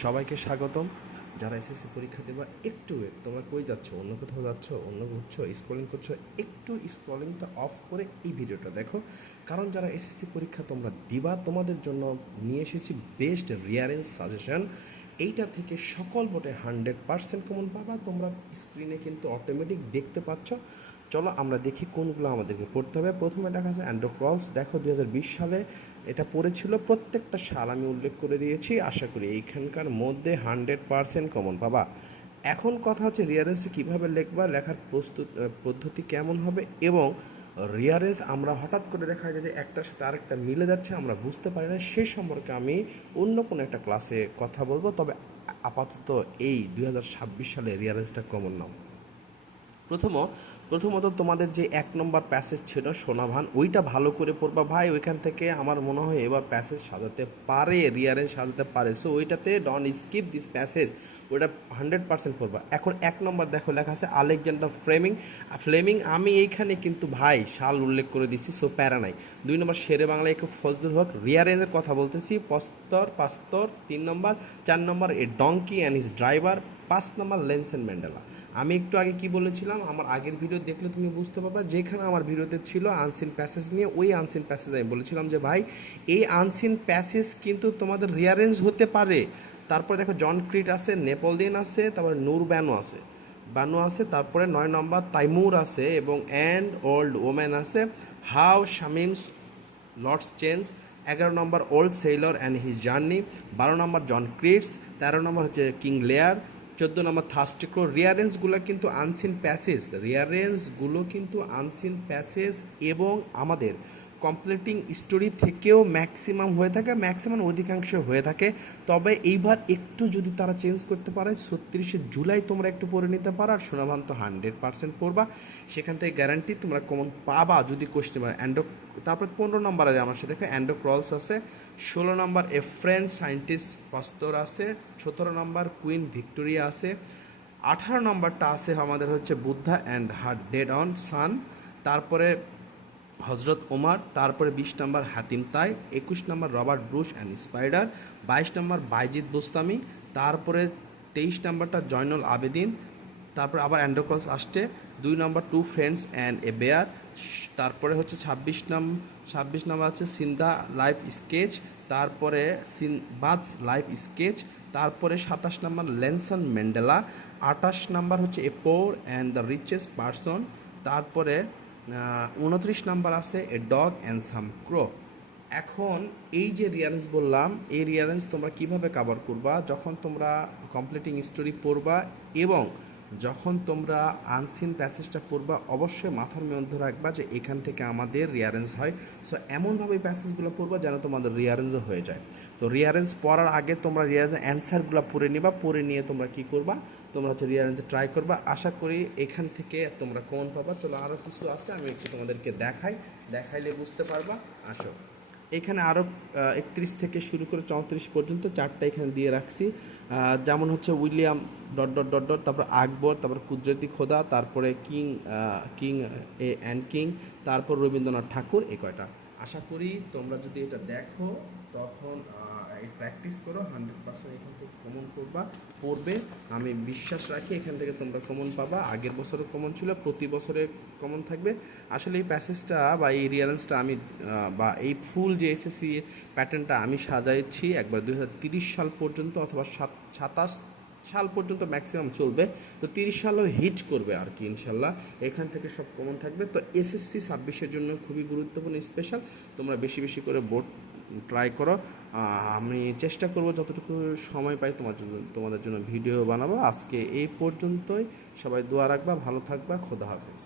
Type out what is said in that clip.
সবাইকে স্বাগতম। যারা এসএসসি পরীক্ষা দেবা একটু তোমরা কই যাচ্ছ, অন্য কোথাও যাচ্ছ, অন্য ঘুরছো, স্ক্রলিং করছো, একটু স্ক্রলিংটা অফ করে এই ভিডিওটা দেখো। কারণ যারা এসএসসি পরীক্ষা তোমরা দিবা তোমাদের জন্য নিয়ে এসেছি বেস্ট রিয়ারেন্স সাজেশন। এইটা থেকে সকল বোর্ডে 100% কমন পাবা। তোমরা স্ক্রিনে কিন্তু অটোমেটিক দেখতে পাচ্ছ। চলো আমরা দেখি কোনগুলো আমাদেরকে পড়তে হবে। প্রথমে দেখা আছে অ্যান্ড্রোক্রলস। দেখো 2020 সালে এটা পড়েছিল, প্রত্যেকটা সাল আমি উল্লেখ করে দিয়েছি। আশা করি এইখানকার মধ্যে 100% কমন পাবা। এখন কথা হচ্ছে রিয়ারেন্সটা কীভাবে লিখবা, লেখার পদ্ধতি কেমন হবে, এবং রিয়ারেন্স আমরা হঠাৎ করে দেখা যায় যে একটার সাথে আরেকটা মিলে যাচ্ছে, আমরা বুঝতে পারি না। সে সম্পর্কে আমি অন্য কোনো একটা ক্লাসে কথা বলবো। তবে আপাতত এই 2026 সালে রিয়ারেন্সটা কমন নাও। প্রথমত তোমাদের যে 1 নম্বর প্যাসেজ ছিল সোনাভান, ওইটা ভালো করে পড়বা ভাই। ওইখান থেকে আমার মনে হয় এবার প্যাসেজ সাজাতে পারে, রিয়ারেন্স সাজাতে পারে। সো ওইটাতে ডোন্ট স্কিপ দিস প্যাসেজ, ওইটা 100% পড়বা। এখন 1 নম্বর দেখো লেখা আছে আলেকজান্ডার ফ্লেমিং। আমি এইখানে কিন্তু ভাই সাল উল্লেখ করে দিছি, সো প্যারা নাই। 2 নম্বর শেরে বাংলায় খুব ফজলুল হক। রিয়ারেন্সের কথা বলতেছি, পাস্তর 3 নম্বর। 4 নম্বর a donkey and his driver. 5 নম্বর নেলসন ম্যান্ডেলা। আমি একটু আগে কি বলেছিলাম, আমার আগের ভিডিও দেখলে তুমি বুঝতে পারবা। যেখানে আমার ভিডিওতে ছিল আনসিন প্যাসেজ নিয়ে, ওই আনসিন প্যাসেজ আমি বলেছিলাম যে ভাই এই আনসিন প্যাসেজ কিন্তু তোমাদের রিয়ারেঞ্জ হতে পারে। তারপরে দেখো জন ক্রিট আছে, নেপোলিয়ন আছে, তারপরে নূর বানু আছে। তারপরে 9 নম্বর তাইমুর আছে এবং অ্যান্ড ওল্ড ওম্যান আছে। How Shamim's lords change. 11 নম্বর old sailor and his journey. 12 নম্বর জন ক্রিটস। 13 নম্বর হচ্ছে কিং লেয়ার। 14 নম্বর থার্স্টিক্রো। রিয়ারেন্সগুলো কিন্তু আনসিন প্যাসেজ এবং আমাদের কমপ্লিটিং স্টোরি থেকেও ম্যাক্সিমাম হয়ে থাকে, অধিকাংশ হয়ে থাকে। তবে এইবার একটু যদি তারা চেঞ্জ করতে পারে, 36 জুলাই তোমরা একটু পড়ে নিতে পারো। আর সোনাভান তো 100% পড়বা, সেখান থেকে গ্যারান্টি তোমরা কমন পাবা যদি কোশ্চেন পারে। তারপর 15 নম্বরে আমার সাথে দেখো অ্যান্ড্রোক্রলস আছে। 16 নম্বর এ ফ্রেঞ্চ সায়েন্টিস্ট পাস্তর আছে। 17 নম্বর কুইন ভিক্টোরিয়া আছে। 18 নম্বরটা আছে আমাদের হচ্ছে Buddha and her dead on son. তারপরে হজরত ওমার। তারপরে 20 নম্বর হাতিম তাই। 21 নম্বর রবার্ট ব্রুশ অ্যান্ড স্পাইডার। 22 নম্বর বাইজিদ বোস্তামি। তারপরে 23 নম্বরটা জয়নুল আবেদিন। তারপর আবার অ্যান্ড্রোক্রলস আসছে। 2 নম্বর two friends and a bear. তারপরে হচ্ছে 26 নম্বর আছে সিন্দা লাইফ স্কেচ। তারপরে সিনবাদস লাইফ স্কেচ। তারপরে 27 নম্বর নেলসন ম্যান্ডেলা। 28 নম্বর হচ্ছে a poor and the richest person. তারপরে 29 নম্বর আছে এ ডগ অ্যান্ড সাম ক্রো। এখন এই যে রিয়ারেন্স বললাম, এই রিয়ারেন্স তোমরা কিভাবে কভার করবা যখন তোমরা কমপ্লিটিং স্টোরি পড়বা এবং যখন তোমরা আনসিন প্যাসেজটা পড়বা। অবশ্যই মাথার মধ্যে রাখবা যে এখান থেকে আমাদের রিয়ারেন্স হয়। সো এমনভাবে প্যাসেজগুলো পড়বা যেন তোমাদের রিয়ারেন্সও হয়ে যায়। তো রিয়ারেন্স পড়ার আগে তোমরা রিয়ারেন্সের অ্যান্সারগুলো পড়ে নিবা। পড়ে নিয়ে তোমরা কী করবা, তোমরা হচ্ছে রিয়ারেন্সে ট্রাই করবা। আশা করি এখান থেকে তোমরা কমন পাবা। চলো আরও কিছু আছে, আমি একটু তোমাদেরকে দেখাইলে বুঝতে পারবা। আসো, এখানে আরও 31 থেকে শুরু করে 34 পর্যন্ত 4টা এখানে দিয়ে রাখছি। যেমন হচ্ছে William dot dot dot dot, তারপর আকবর, তারপর কুদরতি খোদা, তারপরে কিং কিং, তারপর রবীন্দ্রনাথ ঠাকুর। এই কয়টা আশা করি তোমরা যদি এটা দেখো তখন এই প্র্যাকটিস করো, 100% এখান থেকে কমন পড়বে। আমি বিশ্বাস রাখি এখান থেকে তোমরা কমন পাবা। আগের বছরও কমন ছিল, প্রতি বছরে কমন থাকবে। আসলে এই প্যাসেজটা বা এই রিয়ারেন্সটা আমি বা এই ফুল যে এসএসসি প্যাটার্নটা আমি সাজাইছি একবার 2030 সাল পর্যন্ত, অথবা 27 সাল পর্যন্ত ম্যাক্সিমাম চলবে। তো 30 সালেও হিট করবে আর কি ইনশাল্লাহ। এখান থেকে সব কমন থাকবে। তো এসএসসি 26-এর জন্য খুবই গুরুত্বপূর্ণ, স্পেশাল। তোমরা বেশি বেশি করে বোর্ড ট্রাই করো। আমি চেষ্টা করব যতটুকু সময় পাই তোমাদের জন্য ভিডিও বানাবো। আজকে এই পর্যন্তই। সবাই দোয়া রাখবা, ভালো থাকবা, খোদা হাফেজ।